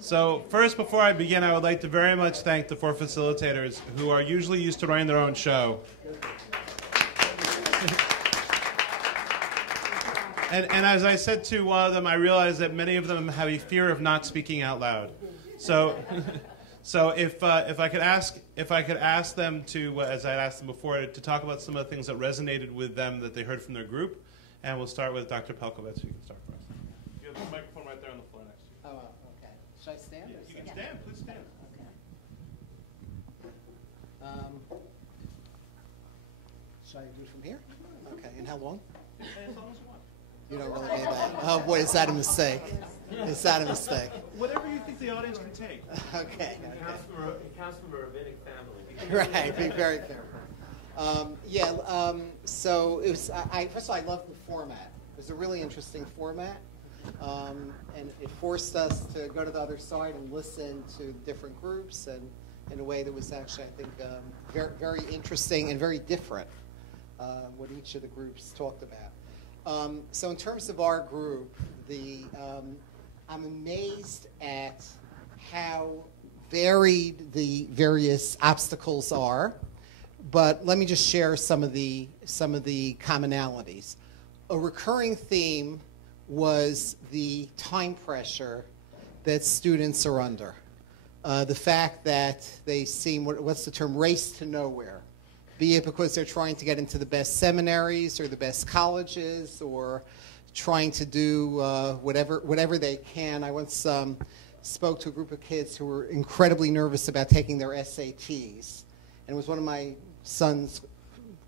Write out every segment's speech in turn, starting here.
So first, before I begin, I would like to very much thank the four facilitators who are usually used to running their own show. And as I said to one of them, I realized that many of them have a fear of not speaking out loud. So if I could ask them to, as I asked them before, to talk about some of the things that resonated with them that they heard from their group, and we'll start with Dr. Povitch. You can start for us. You have the microphone right there on the floor next to you. Oh, okay. Should I stand? Yeah, you can stand. Please stand. Okay. Should I do it from here? Okay. And how long? As long as you want. You don't really need that. Oh boy, is that a mistake? Is that a mistake? Whatever you think the audience can take. Okay. It counts from a rabbinic family. Right. Be very careful. So it was. First of all, I loved the format. It was a really interesting format, and it forced us to go to the other side and listen to different groups, and in a way that was actually, I think, very, very interesting and very different. What each of the groups talked about. So in terms of our group, I'm amazed at how varied the various obstacles are. But let me just share some of the commonalities. A recurring theme was the time pressure that students are under. The fact that they seem, what's the term, race to nowhere. Be it because they're trying to get into the best seminaries or the best colleges, or trying to do whatever they can. I once spoke to a group of kids who were incredibly nervous about taking their SATs. And it was one of my son's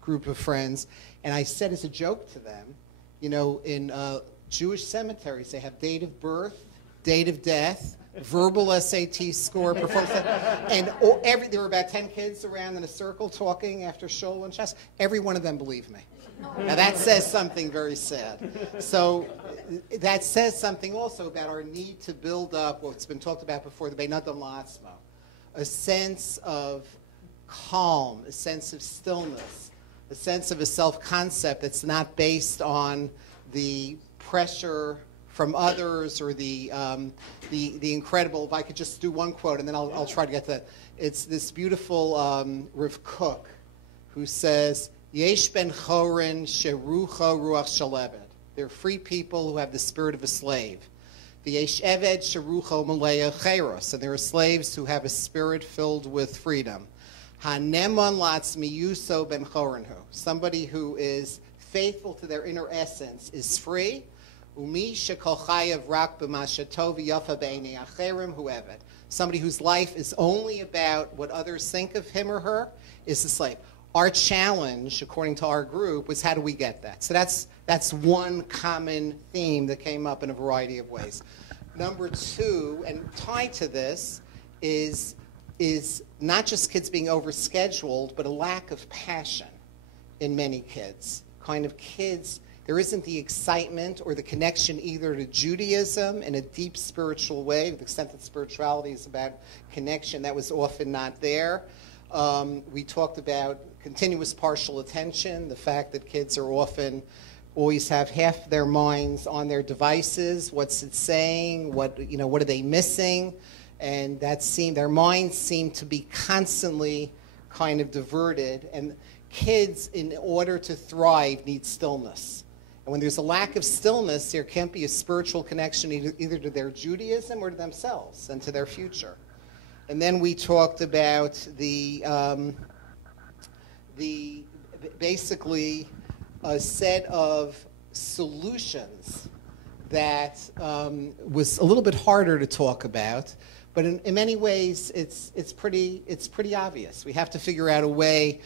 group of friends. And I said as a joke to them, you know, in Jewish cemeteries, they have date of birth, date of death, verbal SAT score, performance, and there were about 10 kids around in a circle talking after shul and shas. Every one of them believed me. Now that says something very sad. So that says something also about our need to build up what's been talked about before, the Beinadam La'atzmo, a sense of calm, a sense of stillness, a sense of a self-concept that's not based on the pressure from others or the incredible. If I could just do one quote, and then I'll try to get to that. It's this beautiful Rav Kook who says, "Yesh ben chorin sherucha ruach shalebed." They're free people who have the spirit of a slave. V'yesh eved sherucha maleya cheiros, and there are slaves who have a spirit filled with freedom. Hanemon latzmi yuso ben chorinhu. Somebody who is faithful to their inner essence is free. Umi shekol chayav rak b'mashatov yafa b'einei acherim hu'eved. Somebody whose life is only about what others think of him or her is a slave. Our challenge, according to our group, was how do we get that? So that's one common theme that came up in a variety of ways. Number two, and tied to this, is not just kids being overscheduled, but a lack of passion in many kids. Kind of kids, there isn't the excitement or the connection either to Judaism in a deep spiritual way, to the extent that spirituality is about connection. That was often not there. We talked about continuous partial attention, the fact that kids are often always have half their minds on their devices. What's it saying? What are they missing? And their minds seem to be constantly kind of diverted. And kids, in order to thrive, need stillness. And when there's a lack of stillness, there can't be a spiritual connection either to their Judaism or to themselves and to their future. And then we talked about basically a set of solutions that was a little bit harder to talk about, but in many ways it's pretty obvious. We have to figure out a way,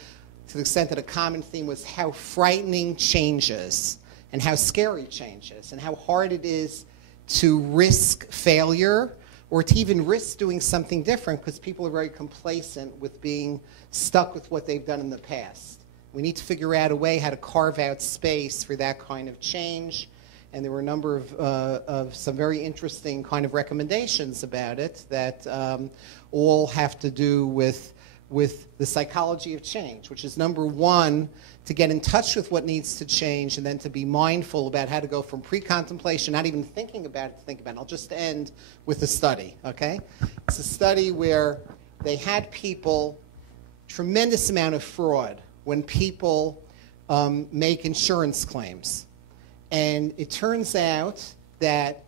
to the extent that a common theme was how frightening changes and how scary changes and how hard it is to risk failure or to even risk doing something different, because people are very complacent with being stuck with what they've done in the past. We need to figure out a way how to carve out space for that kind of change. And there were a number of some very interesting kind of recommendations about it that all have to do with with the psychology of change, which is number one, to get in touch with what needs to change, and then to be mindful about how to go from pre-contemplation, not even thinking about it, to think about it. I'll just end with a study, okay? It's a study where they had people, tremendous amount of fraud when people make insurance claims. And it turns out that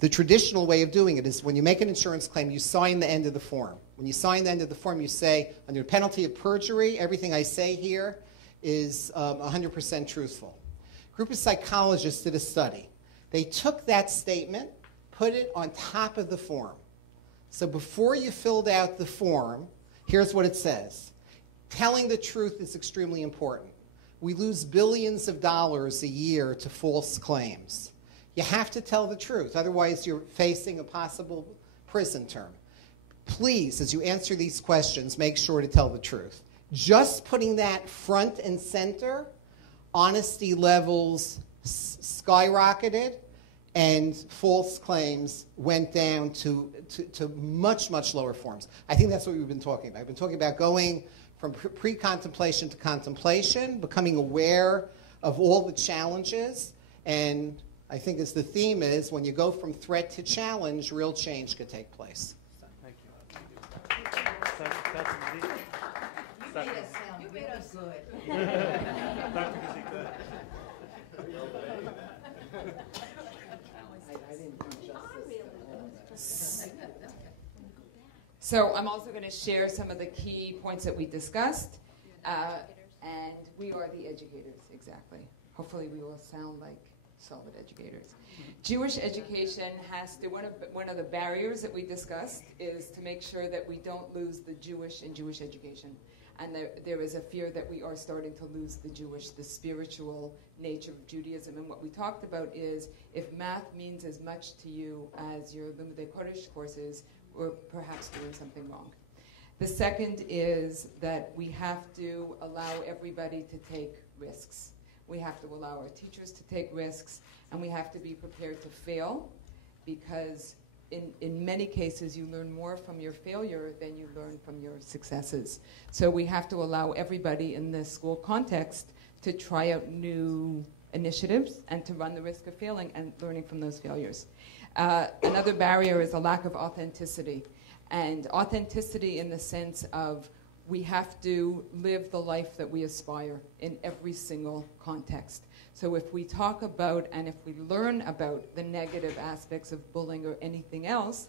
the traditional way of doing it is when you make an insurance claim, you sign the end of the form. When you sign the end of the form, you say, under penalty of perjury, everything I say here is 100% truthful. A group of psychologists did a study. They took that statement, put it on top of the form. So before you filled out the form, here's what it says. Telling the truth is extremely important. We lose billions of dollars a year to false claims. You have to tell the truth, otherwise you're facing a possible prison term. Please, as you answer these questions, make sure to tell the truth. Just putting that front and center, honesty levels skyrocketed, and false claims went down to much, much lower forms. I think that's what we've been talking about. I've been talking about going from pre-contemplation to contemplation, becoming aware of all the challenges, and I think as the theme is, when you go from threat to challenge, real change could take place. Thank you. You made us good. So I'm also going to share some of the key points that we discussed. And we are the educators, exactly. Hopefully we will sound like solid educators. Jewish education has to, one of the barriers that we discussed is to make sure that we don't lose the Jewish in Jewish education. And there is a fear that we are starting to lose the spiritual nature of Judaism. And what we talked about is, if math means as much to you as your Limudei Kodesh courses, we're perhaps doing something wrong. The second is that we have to allow everybody to take risks. We have to allow our teachers to take risks, and we have to be prepared to fail, because in many cases you learn more from your failure than you learn from your successes. So we have to allow everybody in the school context to try out new initiatives and to run the risk of failing and learning from those failures. Another barrier is a lack of authenticity. And authenticity in the sense of we have to live the life that we aspire in every single context. So if we talk about and if we learn about the negative aspects of bullying or anything else,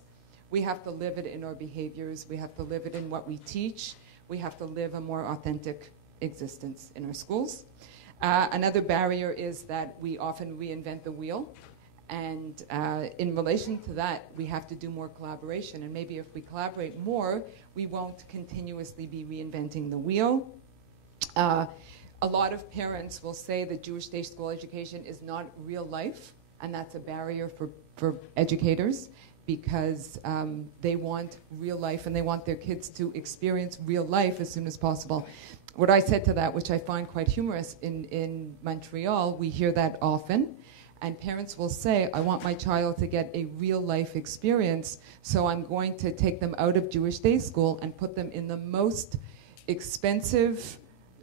we have to live it in our behaviors. We have to live it in what we teach. We have to live a more authentic existence in our schools. Another barrier is that we often reinvent the wheel. And in relation to that, we have to do more collaboration. And maybe if we collaborate more, we won't continuously be reinventing the wheel. A lot of parents will say that Jewish day school education is not real life, and that's a barrier for educators, because they want real life and they want their kids to experience real life as soon as possible. What I said to that, which I find quite humorous, in Montreal, we hear that often. And parents will say, I want my child to get a real life experience, so I'm going to take them out of Jewish day school and put them in the most expensive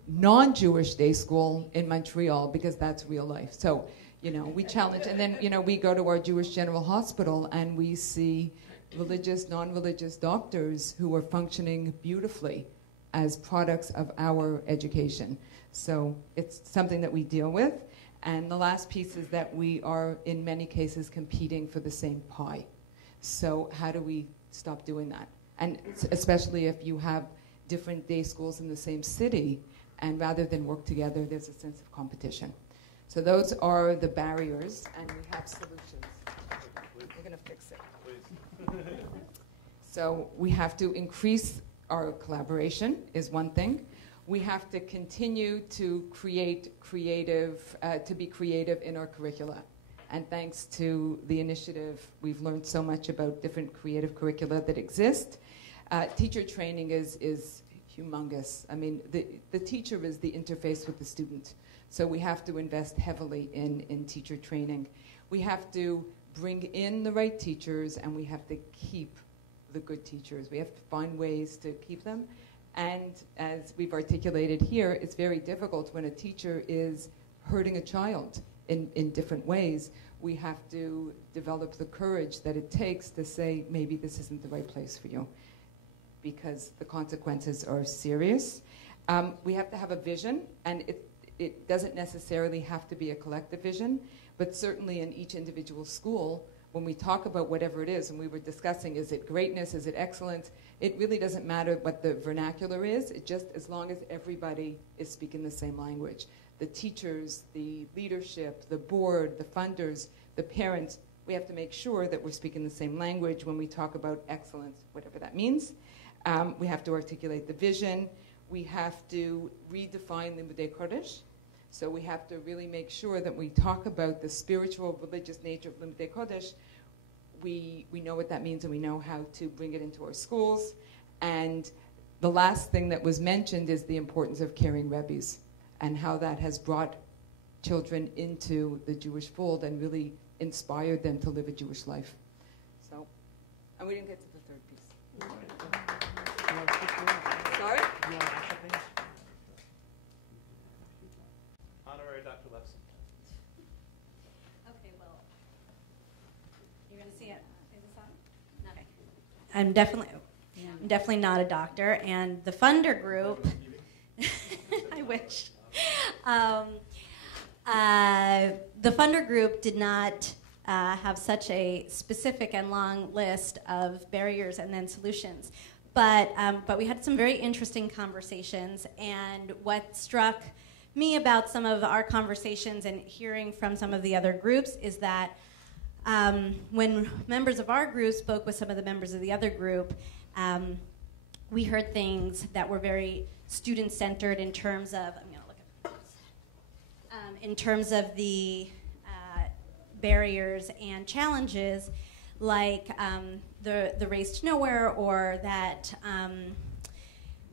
non-Jewish day school in Montreal, because that's real life. So, we challenge. And then, we go to our Jewish General Hospital and we see religious, non-religious doctors who are functioning beautifully as products of our education. So it's something that we deal with. And the last piece is that we are, in many cases, competing for the same pie. So how do we stop doing that? And especially if you have different day schools in the same city, and rather than work together, there's a sense of competition. So those are the barriers, and we have solutions. We're going to fix it. Please. So we have to increase our collaboration, is one thing. We have to continue to be creative in our curricula. And thanks to the initiative, we've learned so much about different creative curricula that exist. Teacher training is humongous. I mean, the teacher is the interface with the student. So we have to invest heavily in teacher training. We have to bring in the right teachers, and we have to keep the good teachers. We have to find ways to keep them And as we've articulated here, it's very difficult when a teacher is hurting a child in different ways. We have to develop the courage that it takes to say, maybe this isn't the right place for you, because the consequences are serious. We have to have a vision, and it doesn't necessarily have to be a collective vision, but certainly in each individual school, when we talk about whatever it is, and we were discussing, is it greatness, is it excellence, it really doesn't matter what the vernacular is, it just as long as everybody is speaking the same language. The teachers, the leadership, the board, the funders, the parents, we have to make sure that we're speaking the same language when we talk about excellence, whatever that means. We have to articulate the vision. We have to redefine Limudei Kodesh. So we have to really make sure that we talk about the spiritual, religious nature of Limudei Kodesh. We know what that means, and we know how to bring it into our schools. And the last thing that was mentioned is the importance of caring rebbes, and how that has brought children into the Jewish fold and really inspired them to live a Jewish life. So, and we didn't get to the third piece. Sorry? Honorary Dr. Levson. Okay, well, you're going to see it. Is this on? Okay. I'm definitely not a doctor, and the funder group, I wish. The funder group did not have such a specific and long list of barriers and then solutions. But we had some very interesting conversations, and what struck me about some of our conversations and hearing from some of the other groups is that when members of our group spoke with some of the members of the other group, we heard things that were very student-centered in terms of, I'm going to look at this, in terms of the barriers and challenges, like the race to nowhere, or that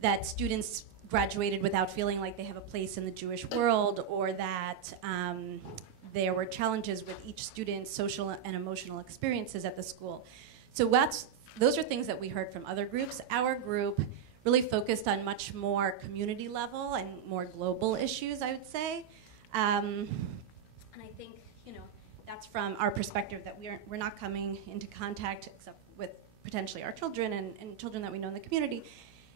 that students graduated without feeling like they have a place in the Jewish world, or that there were challenges with each student's social and emotional experiences at the school. So those are things that we heard from other groups. Our group really focused on much more community level and more global issues, I would say. And I think, that's from our perspective, that we're not coming into contact except with potentially our children and children that we know in the community.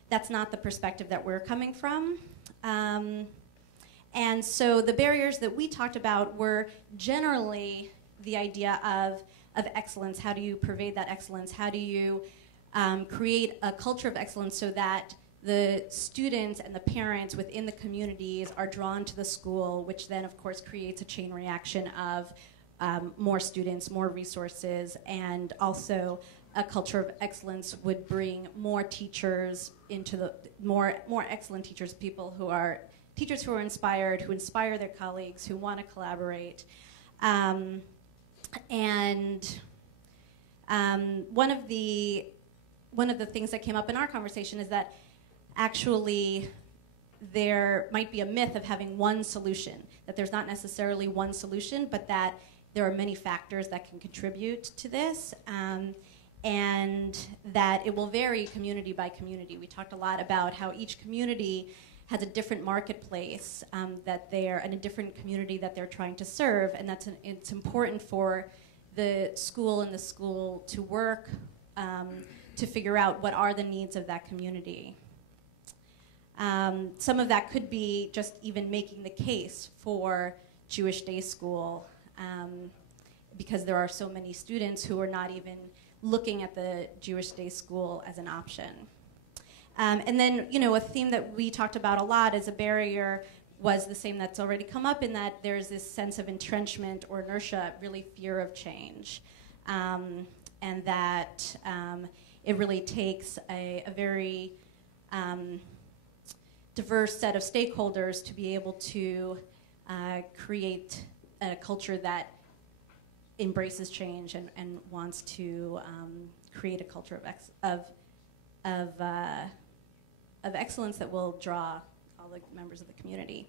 That's not the perspective that we're coming from. And so the barriers that we talked about were generally the idea of excellence. How do you pervade that excellence? How do you create a culture of excellence so that the students and the parents within the communities are drawn to the school, which then, of course, creates a chain reaction of more students, more resources, and also a culture of excellence would bring more teachers into the more excellent teachers, people who are teachers who are inspired, who inspire their colleagues, who want to collaborate. And one of the things that came up in our conversation is that actually there might be a myth of having one solution, that there's not necessarily one solution, but that there are many factors that can contribute to this, and that it will vary community by community. We talked a lot about how each community has a different marketplace and a different community that they're trying to serve, and it's important for the school to work to figure out what are the needs of that community. Some of that could be just even making the case for Jewish day school, because there are so many students who are not even looking at the Jewish day school as an option. And then, a theme that we talked about a lot as a barrier was the same that's already come up, in that there's this sense of entrenchment or inertia, really fear of change, and that it really takes a very diverse set of stakeholders to be able to create a culture that embraces change and wants to create a culture of excellence that will draw all the members of the community.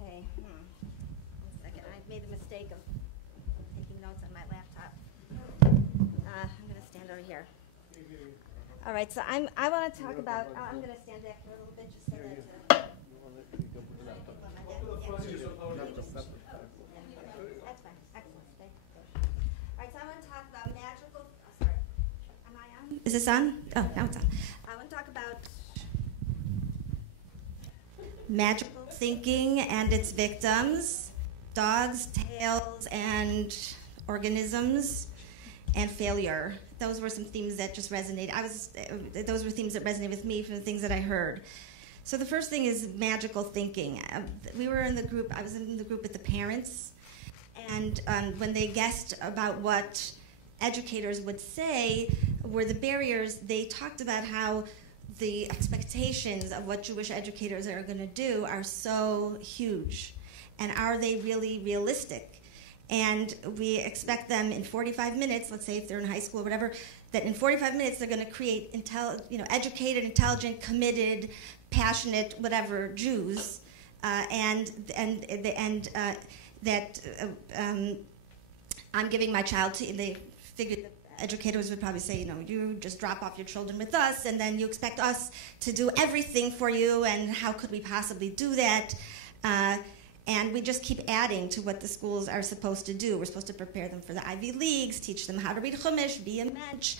Okay. One made the mistake of taking notes on my laptop. I'm going to stand over here. All right, so I want to talk about, I'm going to stand back here a little bit just so that... That's fine. Excellent. Thank you. All right, so I want to talk about magical... Oh, sorry. Am I on? Is this on? Oh, now it's on. I want to talk about magical thinking and its victims, dogs, tails, and organisms, and failure. Those were some themes that just resonated. Those were themes that resonated with me from the things that I heard. So the first thing is magical thinking. We were in the group, I was in the group with the parents, and when they guessed about what educators would say were the barriers, they talked about how the expectations of what Jewish educators are going to do are so huge. And are they really realistic? And we expect them in 45 minutes, let's say if they're in high school or whatever, that in 45 minutes they're going to create educated, intelligent, committed, passionate, whatever Jews, that I'm giving my child to. They figured that educators would probably say, you just drop off your children with us, and then you expect us to do everything for you, and how could we possibly do that? And we just keep adding to what the schools are supposed to do. We're supposed to prepare them for the Ivy Leagues, teach them how to read Chumash, be a mensch.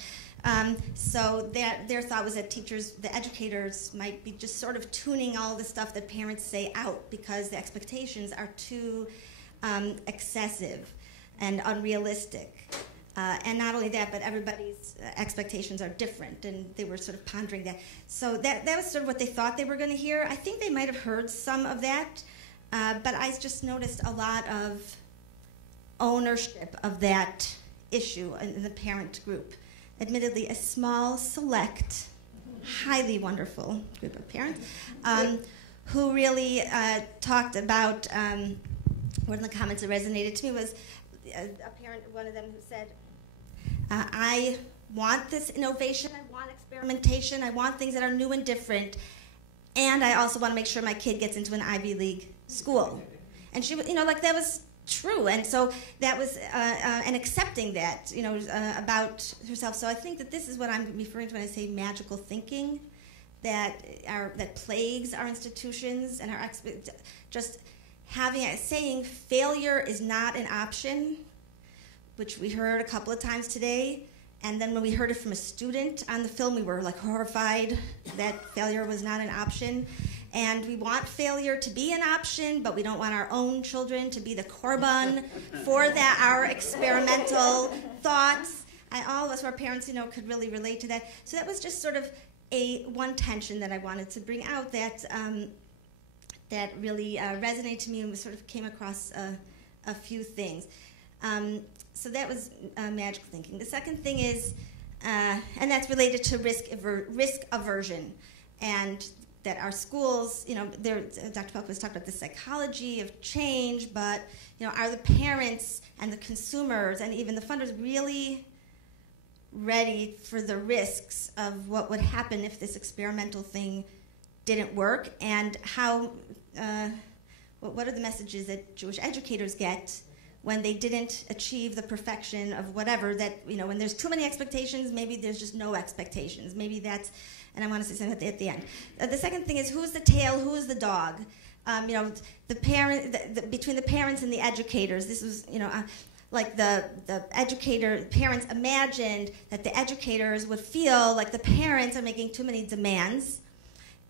So their thought was that the educators might be just sort of tuning all the stuff that parents say out because the expectations are too excessive and unrealistic. And not only that, but everybody's expectations are different, and they were sort of pondering that. So that was sort of what they thought they were going to hear. I think they might have heard some of that, but I just noticed a lot of ownership of that issue in the parent group. Admittedly, a small, select, highly wonderful group of parents who really talked about, one of the comments that resonated to me was a parent, one of them who said, I want this innovation, I want experimentation, I want things that are new and different, and I also want to make sure my kid gets into an Ivy League school. And she was, that was true, and so that was, and accepting that, about herself. So I think that this is what I'm referring to when I say magical thinking, that plagues our institutions and our just saying failure is not an option, which we heard a couple of times today, and then when we heard it from a student on the film, we were like horrified that failure was not an option. And we want failure to be an option, but we don't want our own children to be the korban for our experimental thoughts. And all of us, our parents, could really relate to that. So that was just sort of one tension that I wanted to bring out that really resonated to me and sort of came across a few things. So that was magical thinking. The second thing is, and that's related to risk aversion, and that our schools, Dr. Povitch was talking about the psychology of change, but are the parents and the consumers and even the funders really ready for the risks of what would happen if this experimental thing didn't work, and how? What are the messages that Jewish educators get when they didn't achieve the perfection of whatever that, when there's too many expectations, maybe there's just no expectations. Maybe that's, and I want to say something at the end. The second thing is, who's the tail, who's the dog? The parent, between the parents and the educators, this was, like the parents imagined that the educators would feel like the parents are making too many demands.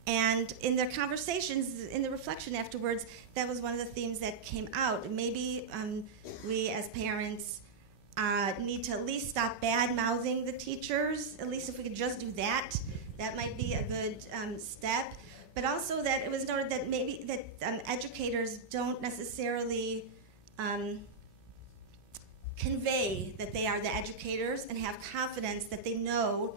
And in their conversations, in the reflection afterwards, that was one of the themes that came out. Maybe we as parents need to at least stop bad-mouthing the teachers. At least if we could just do that, that might be a good step. But also that it was noted that maybe that educators don't necessarily convey that they are the educators and have confidence that they know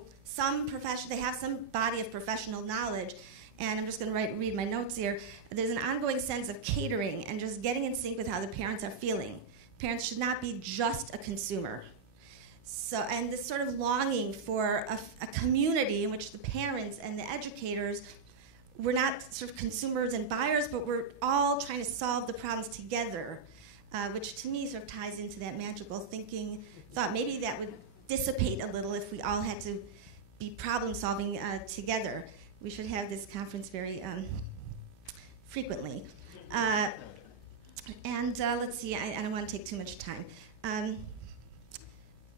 they have some body of professional knowledge. And I'm just going to read my notes here. There's an ongoing sense of catering and just getting in sync with how the parents are feeling. Parents should not be just a consumer. So, and this sort of longing for a community in which the parents and the educators were not sort of consumers and buyers, but we're all trying to solve the problems together. which to me sort of ties into that magical thinking thought. Maybe that would dissipate a little if we all had to be problem solving together. We should have this conference very frequently. And let's see, I don't want to take too much time.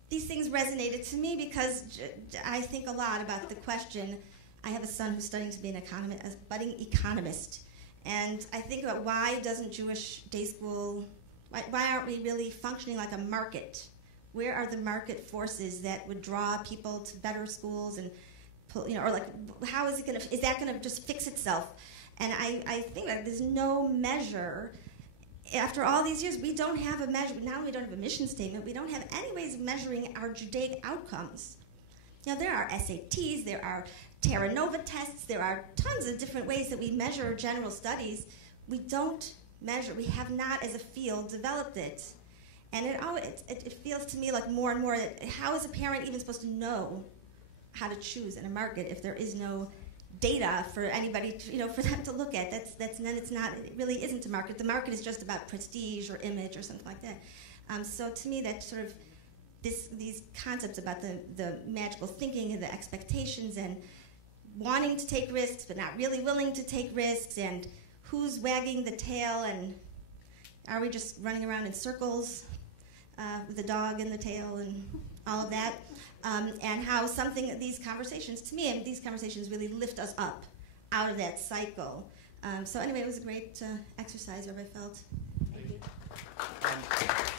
These things resonated to me because I think a lot about the question. I have a son who's studying to be a budding economist. And I think about why doesn't Jewish day school, why aren't we really functioning like a market? Where are the market forces that would draw people to better schools and, or like, how is it going to, is that going to just fix itself? And I think that there's no measure. After all these years, we don't have a measure. Not only don't have a mission statement, we don't have any ways of measuring our Judaic outcomes. There are SATs, there are Terra Nova tests, there are tons of different ways that we measure general studies. We don't measure, we have not as a field developed it. And it feels to me like more and more, how is a parent even supposed to know how to choose in a market if there is no data for anybody to, for them to look at? Then it's not, it really isn't a market. The market is just about prestige or image or something like that. So to me, that sort of, these concepts about the magical thinking and the expectations and wanting to take risks but not really willing to take risks, and who's wagging the tail, and are we just running around in circles with the dog and the tail and all of that, and how these conversations, to me, these conversations really lift us up out of that cycle. So anyway, it was a great exercise, I felt. Thank you.